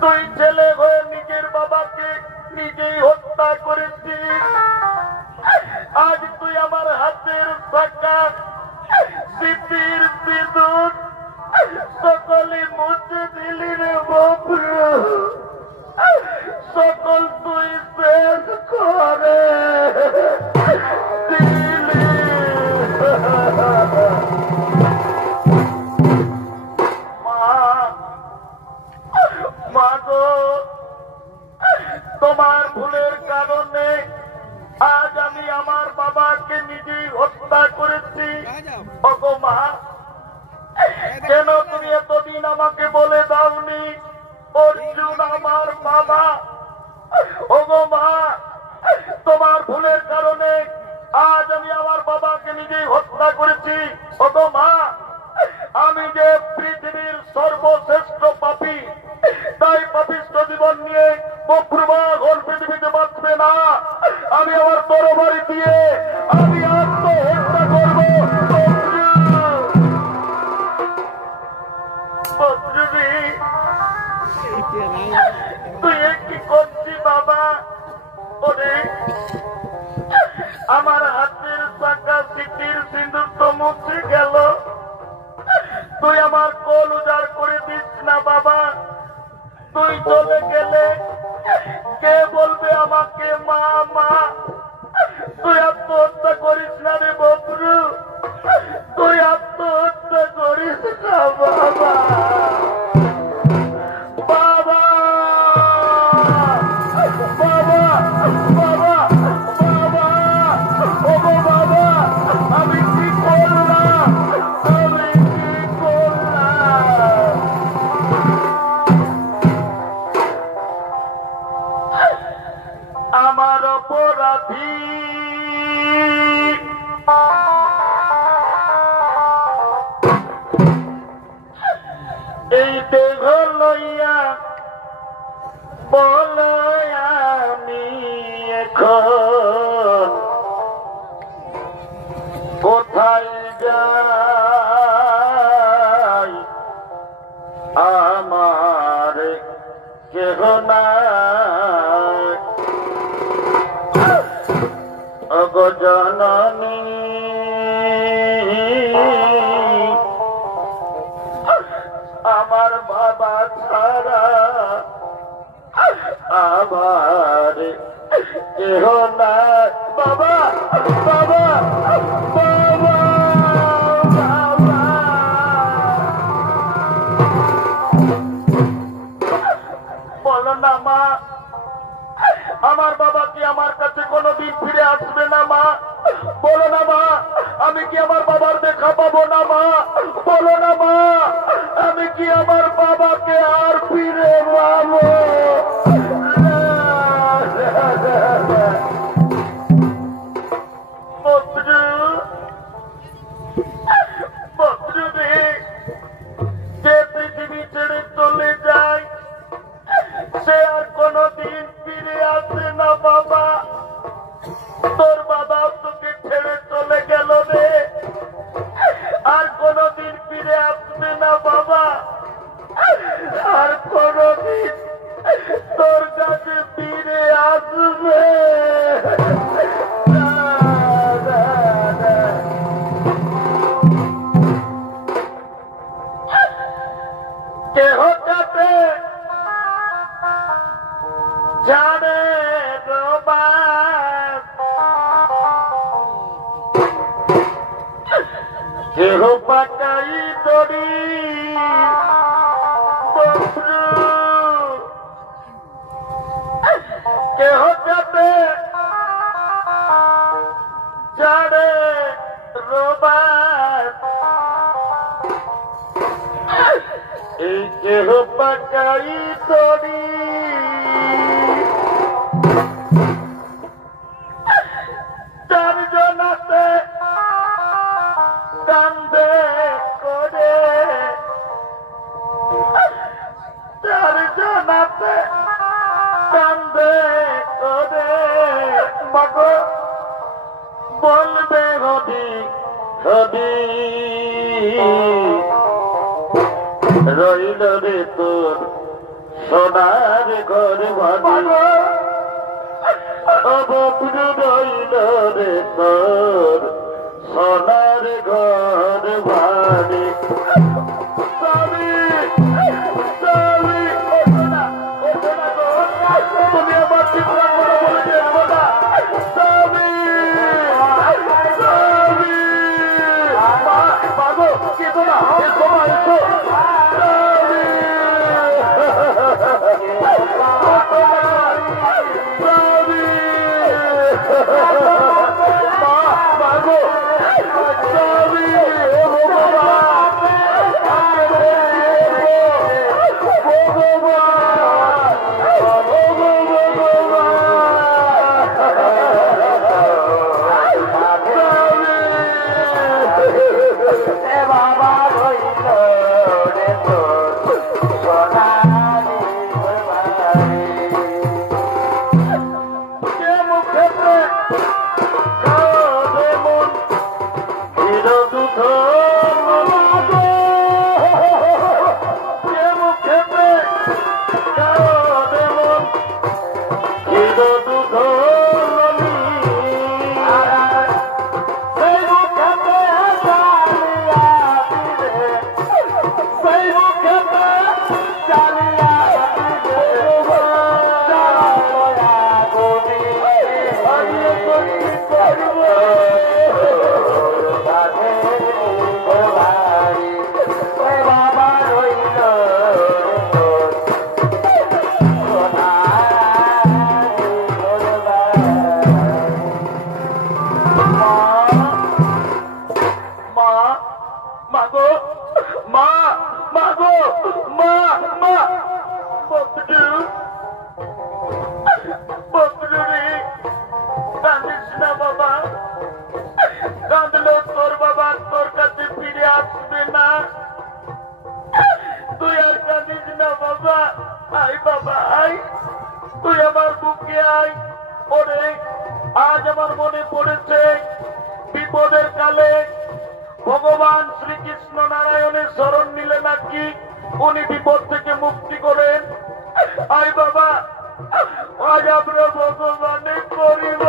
তুই ছেলে হয়ে নিজের বাবাকে নিজেই হত্যা করেছিস। আজ তুই আমার হাতের শাখা স্মৃতির সিঁদুর সকলে মুছে দিলি রে ববরু, সকল তুই শেষ করে দিলি। মা গো, তোমার ভুলের কারণে আজ আমি আমার বাবাকে নিজেই হত্যা করেছি। ওগো মা, কেন তুমি এতদিন আমাকে বলে দাওনি অর্জুন আমার বাবা? ওগো মা, তোমার ভুলের কারণে আজ আমি আমার বাবাকে নিজেই হত্যা করেছি। ওগো মা, আমি যে পৃথিবীর সর্বশ্রেষ্ঠ পাপী, তাই পাপিষ্ঠ জীবন নিয়ে বক্রমা ঘর পৃথিবীতে বাঁচবে না। আমি আমার তরবারি দিয়ে আমি আত্মহত্যা করবো। তুই কি করছিস বাবা? ওরে, আমার হাতের শাখা স্মৃতির সিঁদুর তো মুছে গেল, তুই আমার কোল উজাড় করে দিস না বাবা। তুই চলে গেলে কে বলবে আমাকে মা? মা, তুই আত্মহত্যা করিস না রে ববরু, তুই আত্মহত্যা করিস না বাবা। বাবা, বাবা, বাবা, বাবা, ওগো বাবা, আমি কি করলাম? আমি কি করলাম? আমার অপরাধী এই দেহ লইয়া বল আমি এখন কোথায় যাই? আমার কেহ নাই। ওগো জননী, আমার বাবা ছাড়া আমার কেহ নাই। বাবা, বাবা, বাবা। কি আমার বাবার দেখা পাবো না মা? বলো না মা, আমি কি আমার বাবাকে আর ফিরে পাবো? যে পৃথিবী ছেড়ে চলে যায় সে আর কোনদিন ফিরে আসে না বাবা। তোর বাবা তোকে ছেড়ে চলে গেল রে, আর কোনদিন ফিরে আসবে না বাবা। আর কোনদিন তোর কাছে ফিরে আসবে কেহ যাতে জানে কেহ পাকাই তরি কেহ যাতে জানে রোবার এই কেহ পাকাই তরি চারজনাতে কান্দে করে, চারজনাতে কান্দে করে মাগো বলবে হবি হবি রইল রে তোর সোনার ঘর ভালো রইল রে তোর সোনার ঘর ভাড়ি। তুমি আমার চিন্তা করে বলে দেখবো না স্বামী পাগো কিন্তু না সময় ভগবান শ্রীকৃষ্ণ নারায়ণের শরণ নিলে নাকি উনি বিপদ থেকে মুক্তি করেন। আই বাবা আজ আমরা ভগবানের করিব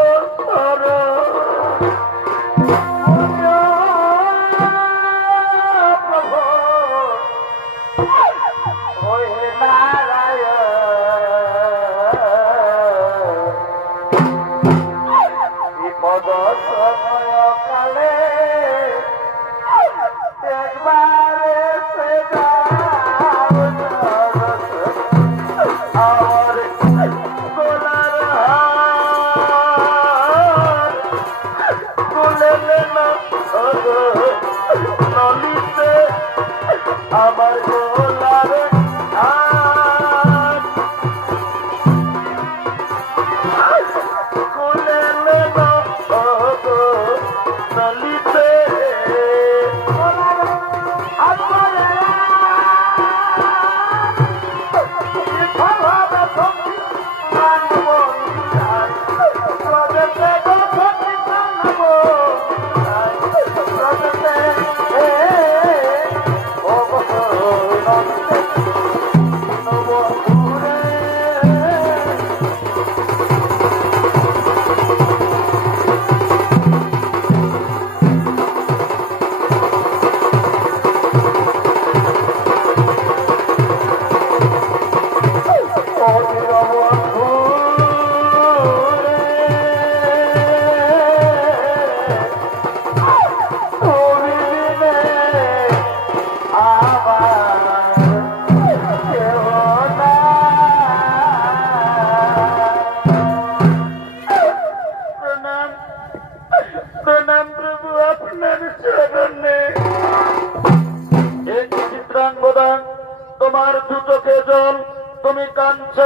দু চোখে জল, তুমি কাঁদছ,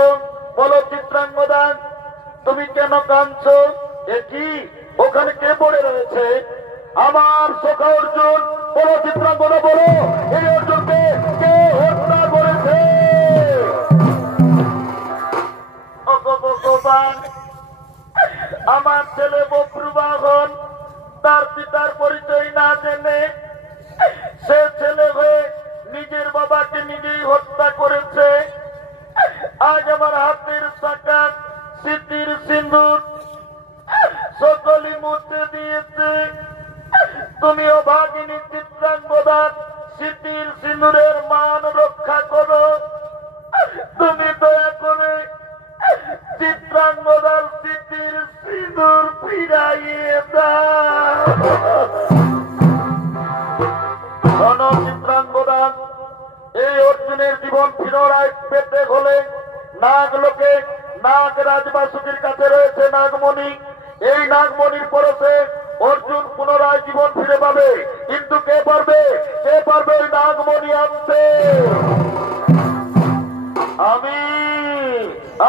বলো চিত্রাঙ্গদা তুমি কেন কাঁদছ? এটি ওখানে কে পড়ে রয়েছে? আমার সখা অর্জুন। বলো চিত্রাঙ্গদা বলো, এই অর্জুনকে কে হত্যা করেছে? ভগবান, আমার ছেলে বপ্রবাহন তার পিতার পরিচয় না জেনে সে ছেলে হয়ে নিজের বাবাকে নিজেই হত্যা করেছে। আজ আমার হাতের শাখা স্মৃতির সিঁদুর সকলই মুছে দিয়েছে। তুমিও ভাগিনী চিত্রাঙ্গদার স্মৃতির সিঁদুরের মান রক্ষা করো। তুমি দয়া করে চিত্রাঙ্গদার স্মৃতির সিঁদুর ফিরাইয়ে দাও। চিত্রাঙ্গদা, এই অর্জুনের জীবন পুনরায় পেতে হলে নাগলোকে নাগরাজ বাসুকীর কাছে রয়েছে নাগমণি। এই নাগমণির পরশে অর্জুন পুনরায় জীবন ফিরে পাবে। কিন্তু কে পারবে? কে পারবে ওই নাগমণি আনতে?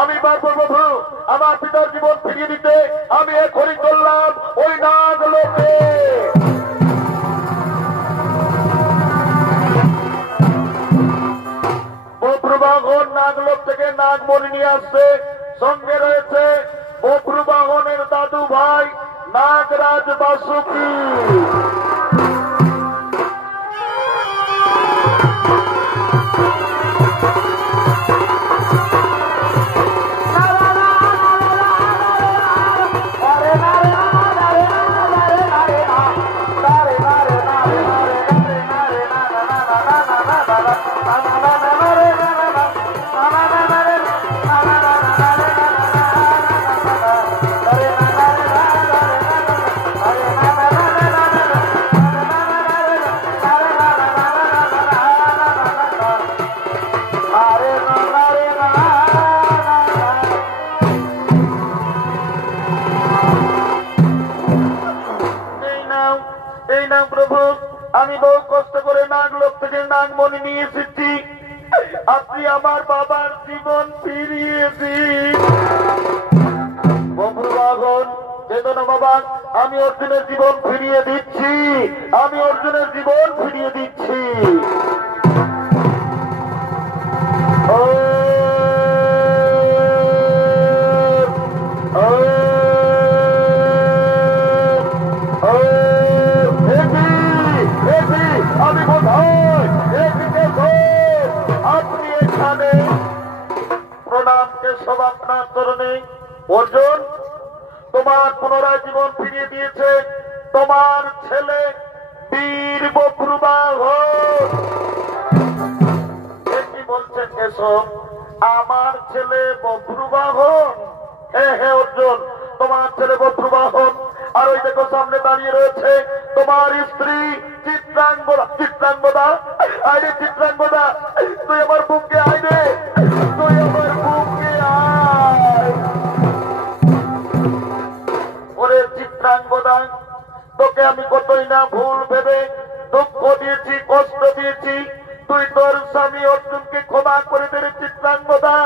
আমি পারবো প্রভু। আমার পিতার জীবন ফিরিয়ে দিতে আমি এখনই চললাম ওই নাগলোকে। বপ্রবাহন নাগলোক থেকে নাগমণি নিয়ে আসছে। সঙ্গে রয়েছে বপ্রবাহনের দাদু ভাই নাগরাজ বাসুকী। আমি বহু কষ্ট করে নাগলোক থেকে নাগমণি নিয়ে এসেছি। আপনি আমার বাবার জীবন ফিরিয়ে দিন। বপ্রবাহন চেতনা বাবা, আমি অর্জুনের জীবন ফিরিয়ে দিচ্ছি। আমি অর্জুনের জীবন ফিরিয়ে দিচ্ছি। আমি কোথায়? আপনি এখানে। প্রণাম কেশব আপনার চরণে। অর্জুন, তোমার পুনরায় জীবন ফিরিয়ে দিয়েছে তোমার ছেলে বীর বপ্রবাহন। কি বলছেন কেশব? আমার ছেলে বপ্রবাহন? হ্যাঁ অর্জুন, তোমার ছেলে বপ্রবাহন। আর ওই দেখো সামনে দাঁড়িয়ে রয়েছে তোমার স্ত্রী চিত্রাঙ্গদা। চিত্রাঙ্গদা, আরে চিত্রাঙ্গদা, তুই আমার বুকে আয় রে, তুই আমার বুকে আয়। ওরে চিত্রাঙ্গদা, তোকে আমি কতই না ভুল ভেবে দুঃখ দিয়েছি, কষ্ট দিয়েছি। তুই তোর স্বামী অর্জুনকে ক্ষমা করে দে রে চিত্রাঙ্গদা।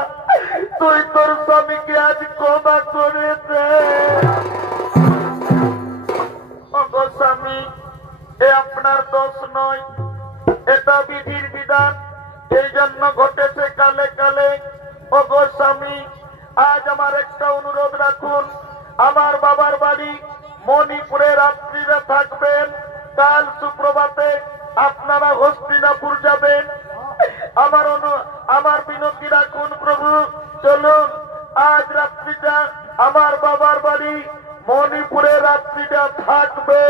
তুই তোর স্বামীকে আজ ক্ষমা করে দে। স্বামী, এ আপনার দোষ নয়, এটা বিধির বিধান। এই জন্য ঘটেছে কালে কালে। ওগো স্বামী, আজ আমার একটা অনুরোধ রাখুন। আমার বাবার বাড়ি মণিপুরে রাত্রিরে থাকবেন। কাল সুপ্রভাতে আপনারা হস্তিনাপুর যাবেন। আমার বিনতি রাখুন প্রভু। চলুন আজ রাত্রিটা আমার বাবার বাড়ি মণিপুরে রাত্রিটা থাকবে।